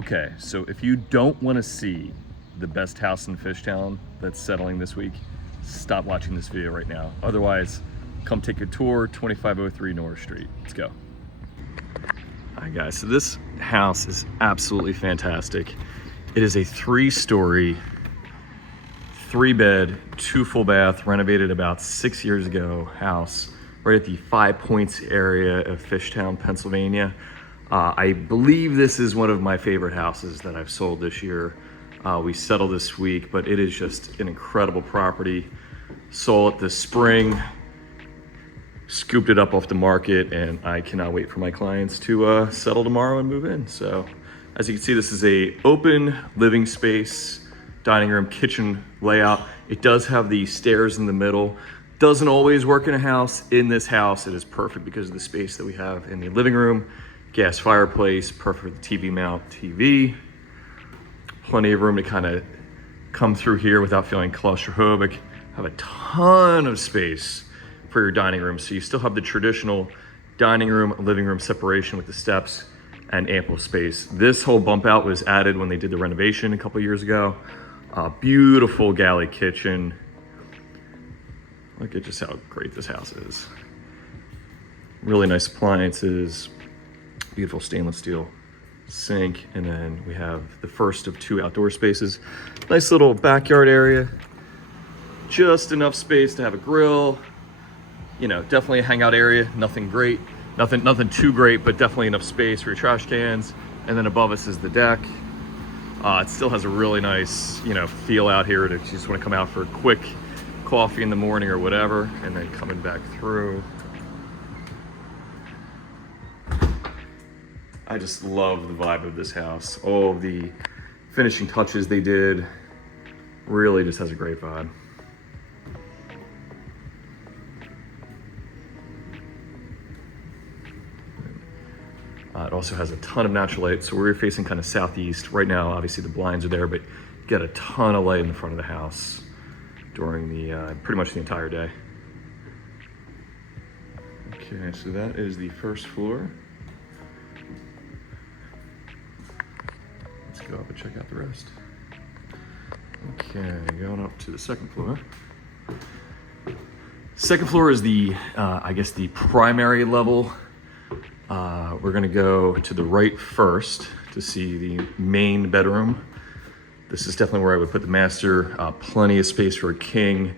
Okay, so if you don't want to see the best house in Fishtown that's settling this week, stop watching this video right now. Otherwise, come take a tour, 2503 Norris Street. Let's go. All right, guys, so this house is absolutely fantastic. It is a 3-story, 3-bed, 2 full bath, renovated about 6 years ago house right at the 5 Points area of Fishtown, Pennsylvania. I believe this is one of my favorite houses that I've sold this year. We settled this week, but it is just an incredible property. Sold it this spring, scooped it up off the market, and I cannot wait for my clients to settle tomorrow and move in. So as you can see, this is a open living space, dining room, kitchen layout. It does have the stairs in the middle. Doesn't always work in a house. In this house, it is perfect because of the space that we have in the living room. Gas fireplace, perfect for the TV mount TV. Plenty of room to kind of come through here without feeling claustrophobic. Have a ton of space for your dining room. So you still have the traditional dining room, living room separation with the steps and ample space. This whole bump out was added when they did the renovation a couple years ago. Beautiful galley kitchen. Look at just how great this house is. Really nice appliances. Beautiful stainless steel sink, and then we have the first of 2 outdoor spaces. Nice little backyard area, just enough space to have a grill. You know, definitely a hangout area. Nothing great, nothing too great, but definitely enough space for your trash cans. And then above us is the deck. It still has a really nice, you know, feel out here to just want to come out for a quick coffee in the morning or whatever, and then coming back through. I just love the vibe of this house. All of the finishing touches they did really just has a great vibe. It also has a ton of natural light. So we're facing kind of southeast. Right now, obviously the blinds are there, but you get a ton of light in the front of the house during the, pretty much the entire day. Okay, so that is the first floor. Go up and check out the rest. Okay, going up to the second floor. Second floor is the, I guess the primary level. We're gonna go to the right first to see the main bedroom. This is definitely where I would put the master. Plenty of space for a king,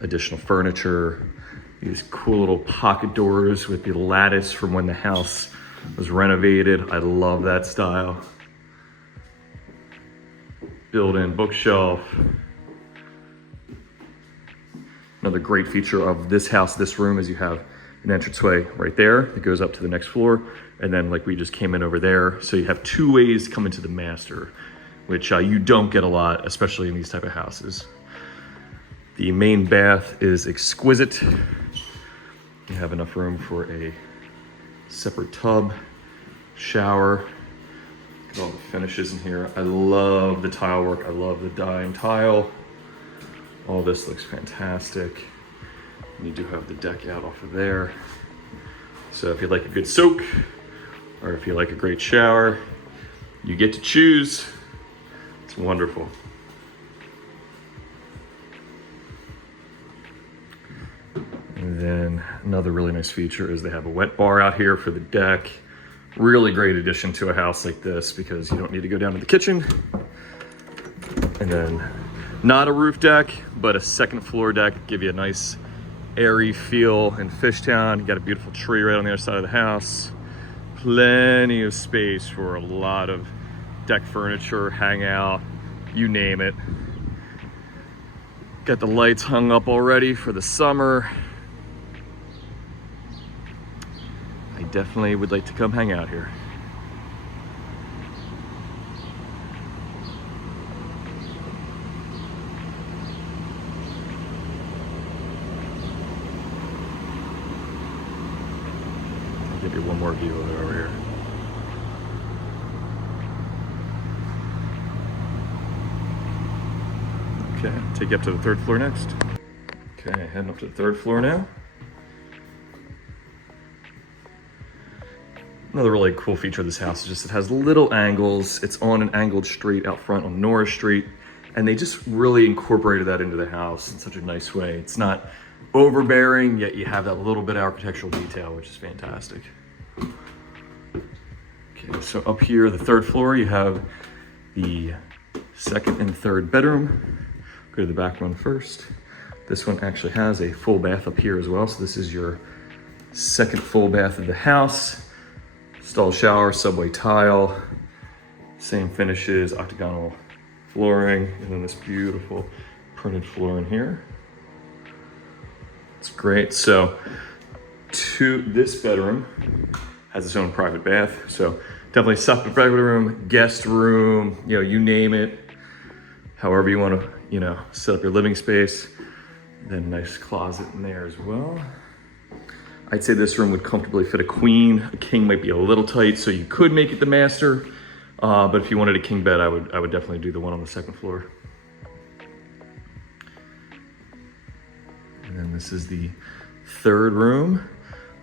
additional furniture, these cool little pocket doors with the lattice from when the house was renovated. I love that style. Built-in bookshelf. Another great feature of this house, this room, is you have an entranceway right there that goes up to the next floor, and then like we just came in over there, so you have 2 ways to come into the master, which you don't get a lot, especially in these type of houses. The main bath is exquisite. You have enough room for a separate tub, shower. All the finishes in here. I love the tile work. I love the dye and tile. All this looks fantastic. And you do have the deck out off of there. So if you like a good soak, or if you like a great shower, you get to choose. It's wonderful. And then another really nice feature is they have a wet bar out here for the deck. Really great addition to a house like this because you don't need to go down to the kitchen. And then not a roof deck, but a second floor deck. Give you a nice airy feel in Fishtown. You got a beautiful tree right on the other side of the house. Plenty of space for a lot of deck furniture, hangout, you name it. Got the lights hung up already for the summer. I definitely would like to come hang out here. I'll give you one more view of it over here. Okay, take you up to the 3rd floor next. Okay, heading up to the 3rd floor now. Another really cool feature of this house is just it has little angles. It's on an angled street out front on Norris Street, and they just really incorporated that into the house in such a nice way. It's not overbearing, yet you have that little bit of architectural detail, which is fantastic. Okay, so up here, the third floor, you have the second and third bedroom. Go to the back one first. This one actually has a full bath up here as well. So this is your second full bath of the house. Stall shower, subway tile, same finishes, octagonal flooring, and then this beautiful printed floor in here. It's great. So this bedroom has its own private bath. So definitely separate bedroom, guest room, you name it. However you want to, set up your living space. Then a nice closet in there as well. I'd say this room would comfortably fit a queen. A king might be a little tight, so you could make it the master. But if you wanted a king bed, I would definitely do the one on the second floor. And then this is the third room.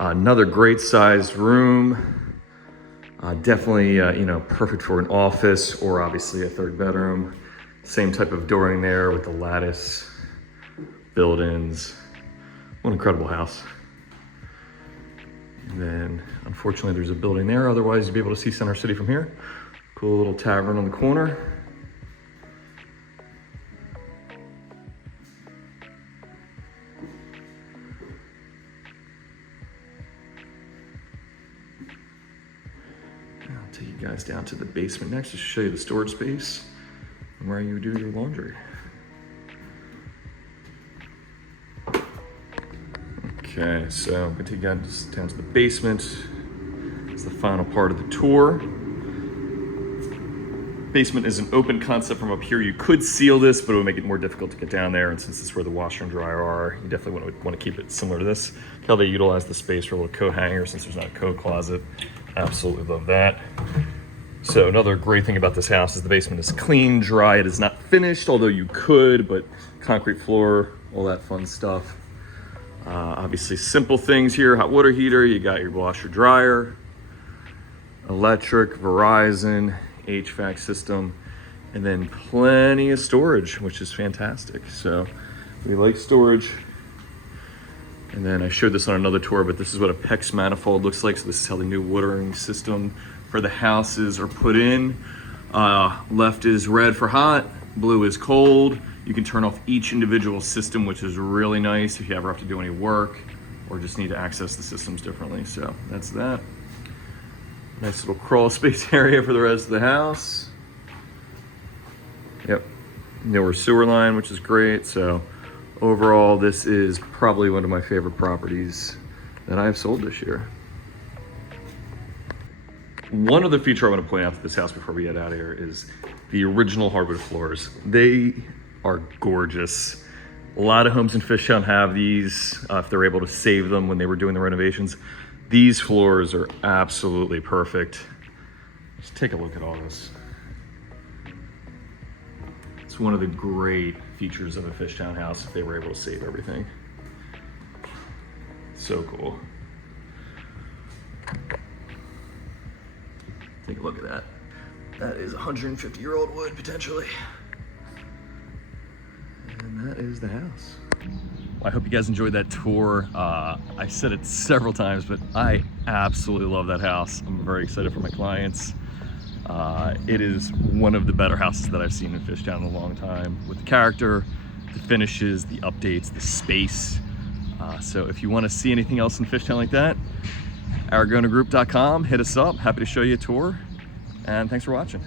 Another great sized room. Definitely, perfect for an office or obviously a third bedroom. Same type of dooring there with the lattice, build-ins. What an incredible house. And then, unfortunately, there's a building there. Otherwise, you'd be able to see Center City from here. Cool little tavern on the corner. I'll take you guys down to the basement next to show you the storage space and where you do your laundry. Okay, so I'm gonna take you guys down to the basement. It's the final part of the tour. Basement is an open concept from up here. You could seal this, but it would make it more difficult to get down there. And since this is where the washer and dryer are, you definitely want to keep it similar to this. Look how they utilize the space for a little coat hanger since there's not a coat closet. Absolutely love that. So another great thing about this house is the basement is clean, dry. It is not finished, although you could, but concrete floor, all that fun stuff. Obviously simple things here, hot water heater, you got your washer dryer, electric, Verizon, HVAC system, and then plenty of storage, which is fantastic. So we like storage. And then I showed this on another tour, but this is what a PEX manifold looks like. So this is how the new watering system for the houses are put in. Left is red for hot, blue is cold. You can turn off each individual system, which is really nice if you ever have to do any work or just need to access the systems differently. So that's that. Nice little crawl space area for the rest of the house. Yep, newer sewer line, which is great. So overall, this is probably one of my favorite properties that I've sold this year. One other feature I want to point out to this house before we get out of here is the original hardwood floors. They are gorgeous. A lot of homes in Fishtown have these, if they're able to save them when they were doing the renovations. These floors are absolutely perfect. Just take a look at all this. It's one of the great features of a Fishtown house if they were able to save everything. So cool. Take a look at that. That is 150-year-old wood, potentially. And that is the house. Well, I hope you guys enjoyed that tour. I said it several times, but I absolutely love that house. I'm very excited for my clients. It is one of the better houses that I've seen in Fishtown in a long time, with the character, the finishes, the updates, the space. So if you want to see anything else in Fishtown like that, AragonaGroup.com, hit us up. Happy to show you a tour, and thanks for watching.